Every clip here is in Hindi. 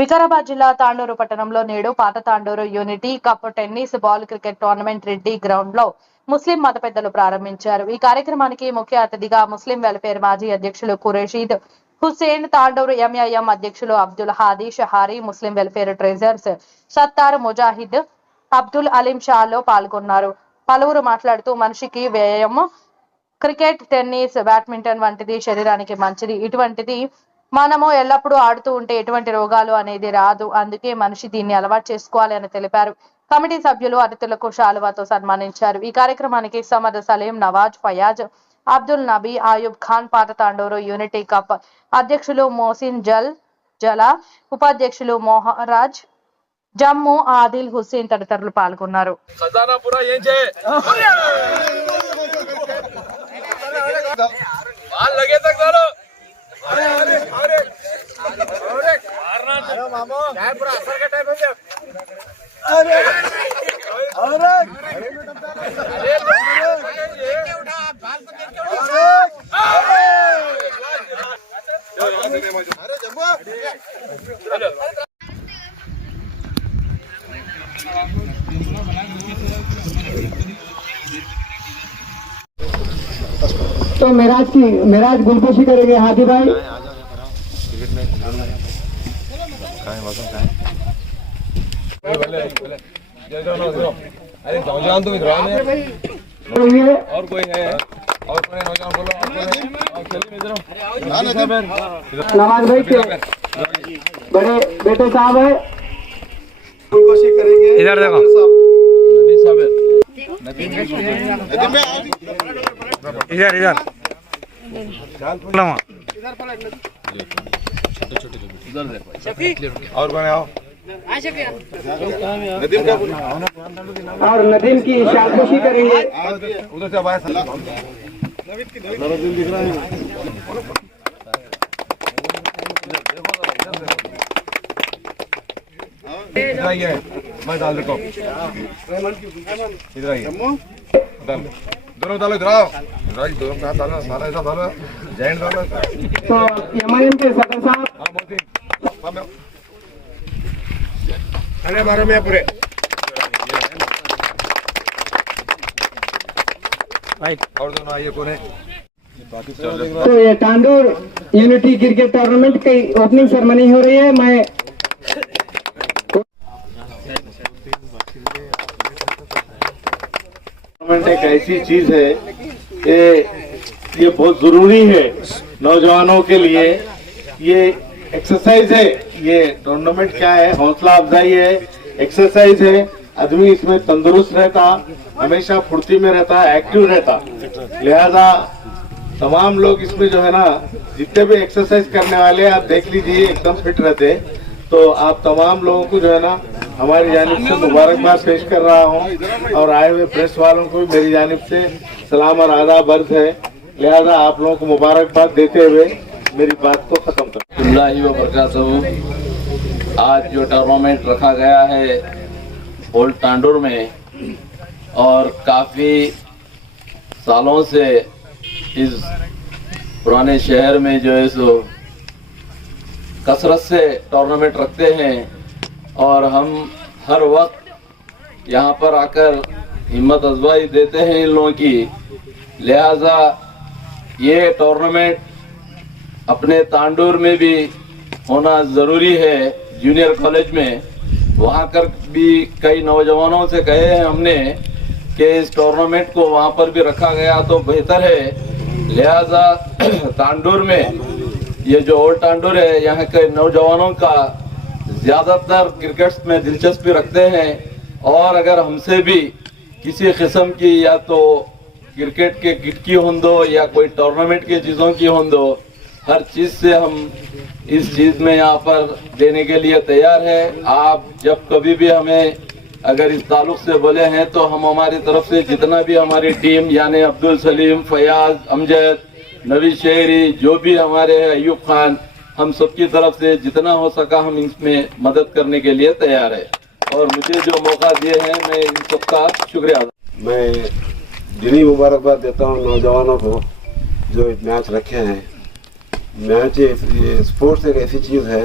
వికారాబాద్ జిల్లా తాండూరు పట్టణంలో నేడు పాత Tandur unity cup tennis ball cricket tournament Reddy ground లో ముస్లిం మత పెద్దలు ప్రారంభించారు. ఈ కార్యక్రమానికి ముఖ్య అతిథిగా ముస్లిం వెల్ఫేర్ మాజీ అధ్యక్షులు ఖురేషీద్ హుస్సేన్, తాండూరు ఎంఐఎం అధ్యక్షులు Abdul Hadi Shahari, Muslim welfare treasurers Sattar Mujahid, Abdul Aleem షాలో పాల్గొన్నారు. పలువురు మాట్లాడుతూ మనిషికి వ్యాయామం క్రికెట్, టెన్నిస్, బ్యాడ్మింటన్ వంటిది శరీరానికి మంచిది. ఇటువంటిది మనము ఎల్లప్పుడూ ఆడుతూ ఉంటే ఎటువంటి రోగాలు అనేది రాదు. అందుకే మనిషి దీన్ని అలవాటు చేసుకోవాలి అని తెలిపారు. కమిటీ సభ్యులు అతిథులకు శాలువాతో సన్మానించారు. ఈ కార్యక్రమానికి సమద్ సలీం, నవాజ్, ఫయాజ్, అబ్దుల్ నబీ, ఆయూబ్ ఖాన్, పాత తాండూరు యూనిటీ కప్ అధ్యక్షులు మోసిన్ జలా, ఉపాధ్యక్షులు మోహరాజ్, జమ్ము, ఆదిల్ హుస్సేన్ తదితరులు పాల్గొన్నారు. तो मेराज गुलपोशी करेंगे हाथी भाई। अरे नौजवान तुम इधर आओ और कोई है और कोई नौजवान बोलो नवाज भाई के बड़े बेटे साहब है, गुलपोशी करेंगे। इधर देखो नबी साहब इधर इधर और कौन आओ और नदीम की शालपोशी करेंगे। उधर से आवाज दिख रहा है। इधर आइए, मैं डाल रखो इधर आइए, दोनों डालो इधर आओ, दोनों का डालो, सारा ऐसा डालो, जैन डालो। तो एमआईएम के सदर साहब अरे मारो मैं पूरे और दोनों आइए कोने। तो ये तांडूर यूनिटी क्रिकेट टूर्नामेंट की ओपनिंग सेरेमनी हो रही है। मैं टूर्नामेंट एक ऐसी चीज है कि ये बहुत जरूरी है नौजवानों के लिए। ये एक्सरसाइज है, ये टूर्नामेंट क्या है, हौसला अफजाई है, एक्सरसाइज है। आदमी इसमें तंदुरुस्त रहता, हमेशा फुर्ती में रहता, एक्टिव रहता। लिहाजा तमाम लोग इसमें जो है ना, जितने भी एक्सरसाइज करने वाले आप देख लीजिए एकदम फिट रहते। तो आप तमाम लोगों को जो है ना हमारी जानिब से मुबारकबाद पेश कर रहा हूँ और आए हुए प्रेस वालों को भी मेरी जानिब से सलाम और आदाब अर्ज है। लिहाजा आप लोगों को मुबारकबाद देते हुए मेरी बात को खत्म कर। आज जो टूर्नामेंट रखा गया है ओल्ड तांडूर में और काफ़ी सालों से इस पुराने शहर में जो है सो कसरत से टूर्नामेंट रखते हैं और हम हर वक्त यहाँ पर आकर हिम्मत अफजाई देते हैं इन लोगों की। लिहाजा ये टूर्नामेंट अपने तांडूर में भी होना ज़रूरी है। जूनियर कॉलेज में वहाँ कर भी कई नौजवानों से कहे हैं हमने कि इस टूर्नामेंट को वहाँ पर भी रखा गया तो बेहतर है। लिहाजा तांडूर में ये जो ओल्ड तांडूर है यहाँ के नौजवानों का ज़्यादातर क्रिकेट में दिलचस्पी रखते हैं और अगर हमसे भी किसी किस्म की या तो क्रिकेट के किट की हों दो या कोई टूर्नामेंट की चीज़ों की हों दो, हर चीज़ से हम इस चीज़ में यहाँ पर देने के लिए तैयार है। आप जब कभी भी हमें अगर इस ताल्लुक से बोले हैं तो हम हमारी तरफ से जितना भी हमारी टीम यानी अब्दुल सलीम, फयाज, अमजद, नबी शेरी, जो भी हमारे हैं, अयूब खान, हम सबकी तरफ से जितना हो सका हम इसमें मदद करने के लिए तैयार है और मुझे जो मौका दिए हैं मैं इन सबका शुक्रिया। मैं दिली मुबारकबाद देता हूँ नौजवानों को जो मैच रखे हैं। मैच स्पोर्ट्स एक ऐसी चीज़ है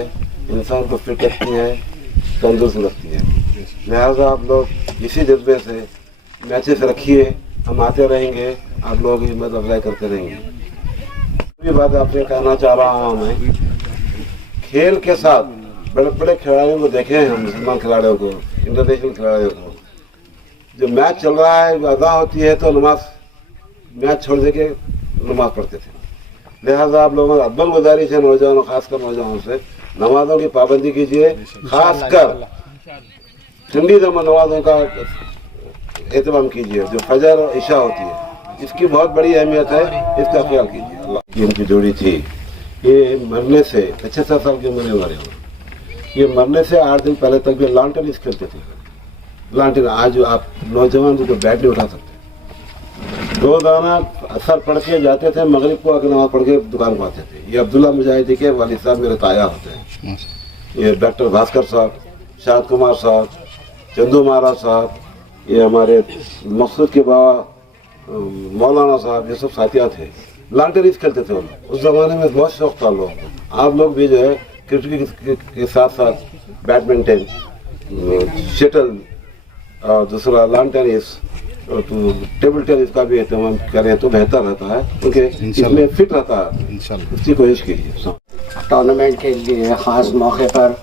इंसान को फिट रखती हैं, तंदुरुस्त रखती हैं। लिहाजा आप लोग इसी जज्बे से मैचेस रखिए, हम आते रहेंगे, आप लोग हिम्मत अफजाई करते रहेंगे। ये बात आपसे कहना चाह रहा हूँ, मैं खेल के साथ बड़े बड़े खिलाड़ियों को देखे हैं हम, मुसलमान खिलाड़ियों को, इंटरनेशनल खिलाड़ियों को, जो मैच चल रहा है अदा होती है तो नमाज मैच छोड़ दे के नमाज पढ़ते थे। लिहाजा आप लोगों को अव्वल गुजारिश है नौजवानों, खासकर नौजवानों से, नमाजों की पाबंदी कीजिए, खासकर ठंडी नमाजों का एहतमाम कीजिए, जो फजर और इशा होती है, इसकी बहुत बड़ी अहमियत है, इसका ख्याल कीजिए। अल्लाह की उनकी जोड़ी थी, ये मरने से 66 साल की उम्र में मरे हो, ये मरने से 8 दिन पहले तक भी लॉन टेनिस खेलते थे। लॉन टेनिस आज आप नौजवान जो बैट नहीं उठा सकते, रोजाना असर पढ़ के जाते थे, मगरिब को आकर नमाज पढ़ के दुकान पर आते थे। ये अब्दुल्ला मुजाहिदी के वालिद साहब मेरे ताया होते हैं, ये डॉक्टर भास्कर साहब, शाद कुमार साहब, चंदू महाराज साहब, ये हमारे मकसूद के बाबा मौलाना साहब, ये सब साथिया थे। लॉन टेनिस खेलते थे हम, उस जमाने में बहुत शौक था लोगों को। आप लोग भी जो है क्रिकेट के साथ साथ बैडमिंटन, शटल और दूसरा लॉन टेनिस और तो टेबल टेनिस का भी एहतमाम करें तो बेहतर रहता है, क्योंकि इसमें फिट रहता है। इसकी कोशिश कीजिए। टूर्नामेंट के लिए ख़ास मौके पर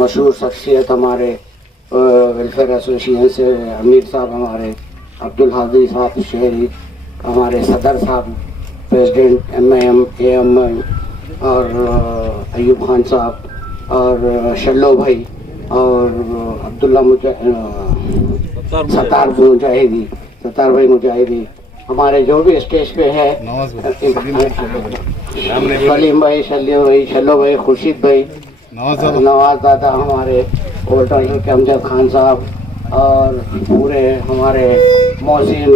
मशहूर शख्सियत हमारे वेलफेयर एसोसिएशन से अमीर साहब, हमारे अब्दुल हादी साहब शहरी, हमारे सदर साहब, प्रेसिडेंट MIM AMI और अयूब खान साहब और शल्लो भाई और अब्दुल्ला सतार भाई मुजाहिदी, हमारे जो भी स्टेज पे है, सलीम भाई, शल्लो भाई, खुर्शीद भाई, नवाज दादा, हमारे ओल्टर के अमजद खान साहब और पूरे हमारे मोहसिन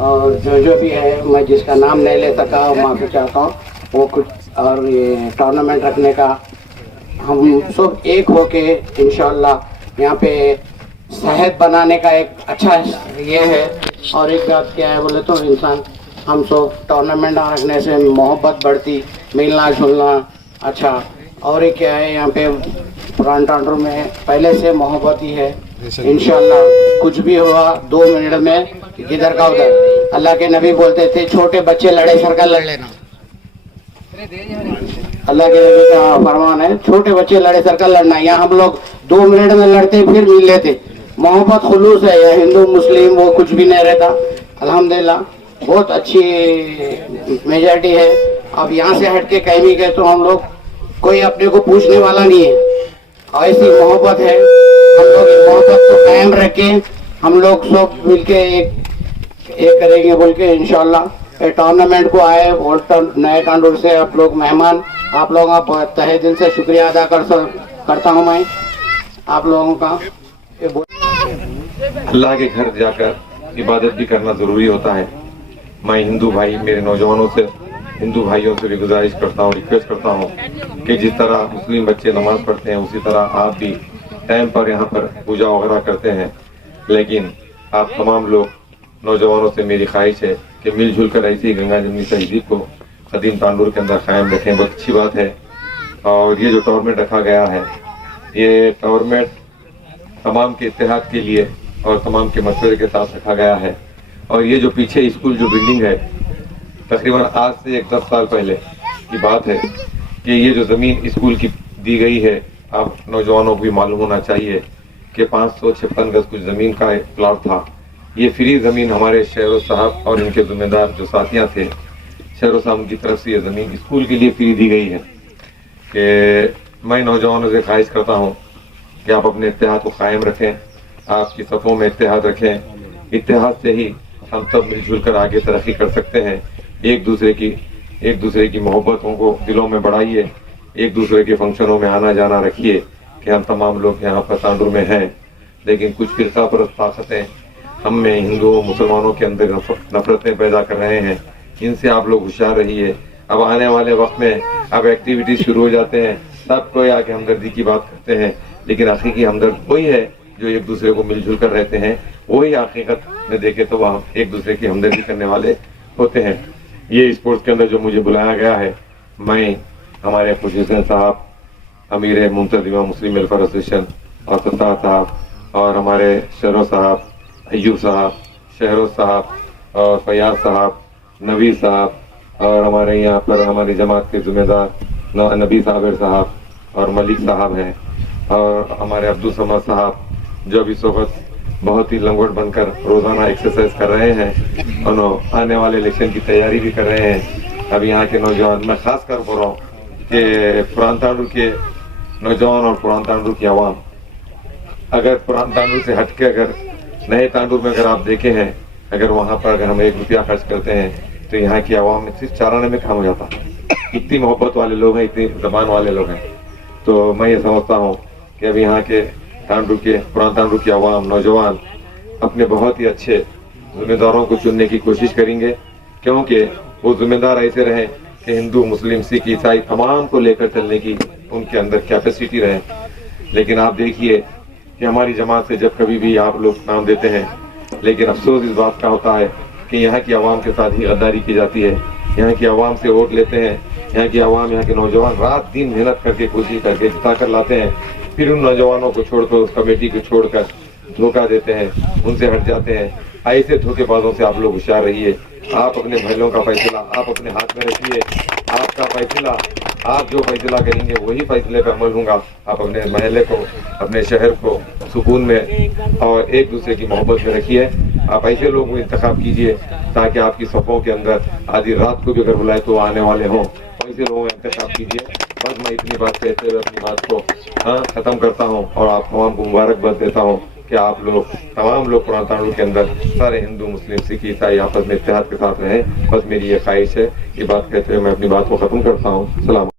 और जो भी है, मैं जिसका नाम नहीं ले सका माफ़ी चाहता हूँ वो कुछ। और ये टूर्नामेंट रखने का हम सब एक होके इंशाल्लाह यहाँ पे सेहत बनाने का एक अच्छा ये है। और एक बात क्या है बोले तो इंसान, हम सब टूर्नामेंट रखने से मोहब्बत बढ़ती, मिलना जुलना अच्छा। और एक क्या है, यहाँ पे पुरान टांडोर में पहले से मोहब्बत ही है। इंशाल्लाह कुछ भी हुआ 2 मिनट में इधर का उधर। अल्लाह के नबी बोलते थे छोटे बच्चे लड़े सरकल लड़ लेना, अल्लाह के नबी का फरमान है, छोटे बच्चे लड़े सर्कल लड़ना। यहाँ हम लोग 2 मिनट में लड़ते फिर मिल लेते, मोहब्बत खुलूस है। या हिंदू मुस्लिम वो कुछ भी नहीं रहता। अल्हम्दुलिल्लाह बहुत अच्छी मेजॉरिटी है। अब यहाँ से हट के कहीं भी गए तो हम लोग कोई अपने को पूछने वाला नहीं है, ऐसी मोहब्बत है। हम लोग मोहब्बत को कायम रख के हम लोग सब मिलके एक करेंगे बोल के इंशाल्लाह टूर्नामेंट को आए। और नए टांडोर से आप लोग मेहमान, आप लोगों का तहे दिल से शुक्रिया अदा करता हूँ मैं आप लोगों का। अल्लाह के घर जाकर इबादत भी करना जरूरी होता है। मैं हिंदू भाई, मेरे नौजवानों से, हिंदू भाइयों से भी गुजारिश करता हूँ, रिक्वेस्ट करता हूँ कि जिस तरह मुस्लिम बच्चे नमाज पढ़ते हैं उसी तरह आप भी टाइम पर यहाँ पर पूजा वगैरह करते हैं। लेकिन आप तमाम लोग नौजवानों से मेरी ख्वाहिश है कि मिलजुल कर ऐसी गंगा जमनी तहजीब को कदीम तांडूर के अंदर कायम रखें। बहुत अच्छी बात है। और ये जो टूर्नामेंट रखा गया है, ये टूर्नामेंट तमाम के इत्तेहाद के लिए और तमाम के मशवरे के साथ रखा गया है। और ये जो पीछे स्कूल जो बिल्डिंग है, तकरीबन आज से 10 साल पहले की बात है कि ये जो ज़मीन स्कूल की दी गई है, आप नौजवानों को भी मालूम होना चाहिए कि 556 गज कुछ ज़मीन का एक प्लाट था। ये फ्री ज़मीन हमारे शेरों साहब और इनके जिम्मेदार जो साथियाँ थे, शेरों साहब की तरफ से ये ज़मीन स्कूल के लिए फ्री दी गई है। कि मैं नौजवानों से ख्वाहिश करता हूँ कि आप अपने इत्तेहाद को कायम रखें, आपकी सफ़ों में इत्तेहाद रखें। इत्तेहाद से ही हम सब मिलजुल कर आगे तरक्की कर सकते हैं। एक दूसरे की मोहब्बतों को दिलों में बढ़ाइए, एक दूसरे के फंक्शनों में आना जाना रखिए कि हम तमाम लोग यहाँ पर तांडूर में हैं। लेकिन कुछ फिरका परस्त ताकतें हम में हिंदुओं मुसलमानों के अंदर नफरतें पैदा कर रहे हैं। इनसे आप लोग होशियार रहिए। अब आने वाले वक्त में अब एक्टिविटीज शुरू हो जाते हैं, सब कोई आके हमदर्दी की बात करते हैं, लेकिन हकीकी हमदर्द वही है जो एक दूसरे को मिलजुल कर रहते हैं। वही हकीकत में देखे तो वह एक दूसरे की हमदर्दी करने वाले होते हैं। ये स्पोर्ट्स के अंदर जो मुझे बुलाया गया है, मैं हमारे खुशहसन साहब अमीर मुंतजिमा मुस्लिम वेलफेयर एसोसिएशन और सत्तार साहब और हमारे शहरों साहब, अयूब साहब, शहरोज साहब और फयाज साहब, नबी साहब और हमारे यहाँ पर हमारी जमात के जिम्मेदार नबी साबिर साहब और मलिक साहब हैं और हमारे अब्दुल समद साहब जो अभी इस वक्त बहुत ही लंगोट बनकर रोजाना एक्सरसाइज कर रहे हैं और आने वाले इलेक्शन की तैयारी भी कर रहे हैं। अब यहाँ के नौजवान, मैं खास कर बोल रहा हूँ कि पुरान तांडुर के नौजवान और पुरान तांडुर की आवाम, अगर पुरान तांडुर से हटके अगर नए तांडुर में अगर आप देखे हैं, अगर वहाँ पर अगर हम 1 रुपया खर्च करते हैं तो यहाँ की आवाम में सिर्फ 4 आने में काम हो जाता है। इतनी मोहब्बत वाले लोग हैं, इतनी जबान वाले लोग हैं। तो मैं ये समझता हूँ कि अब यहाँ के तांडुर के पुरान तांडुर की आवाम, नौजवान अपने बहुत ही अच्छे जिम्मेदारों को चुनने की कोशिश करेंगे, क्योंकि वो जिम्मेदार ऐसे रहें कि हिंदू, मुस्लिम, सिख, ईसाई तमाम को लेकर चलने की उनके अंदर कैपेसिटी रहे। लेकिन आप देखिए कि हमारी जमात से जब कभी भी आप लोग नाम देते हैं, लेकिन अफसोस इस बात का होता है कि यहाँ की आवाम के साथ ही गद्दारी की जाती है। यहाँ की आवाम से वोट लेते हैं, यहाँ की आवाम, यहाँ के नौजवान रात दिन मेहनत करके कोशिश करके जिता कर लाते हैं, फिर उन नौजवानों को छोड़कर, उस कमेटी को छोड़कर धोखा देते हैं, उनसे हट जाते हैं। ऐसे धोखेबाजों से आप लोग होशियार रहिए। आप अपने महलों का फैसला आप अपने हाथ में रखिए। आपका फैसला, आप जो फैसला करेंगे वही फैसले पर अमल होगा। आप अपने महल्ले को, अपने शहर को सुकून में और एक दूसरे की मोहब्बत में रखिए। आप ऐसे लोगों को इंतखाब कीजिए ताकि आपकी सफ़ों के अंदर आधी रात को भी अगर बुलाए तो आने वाले हों, ऐसे लोगों का इंतखाब कीजिए। बस मैं इतनी बात कहते हुए अपनी बात को ख़त्म करता हूँ और आप तमाम को मुबारकबाद देता हूँ कि आप लोग, तमाम लोग पुरान तांडुर के अंदर सारे हिंदू, मुस्लिम, सिख, ईसाई आपस में इत्तेहाद के साथ रहें। बस मेरी ये ख्वाहिश है। ये बात कहते हुए मैं अपनी बात को ख़त्म करता हूँ। सलाम।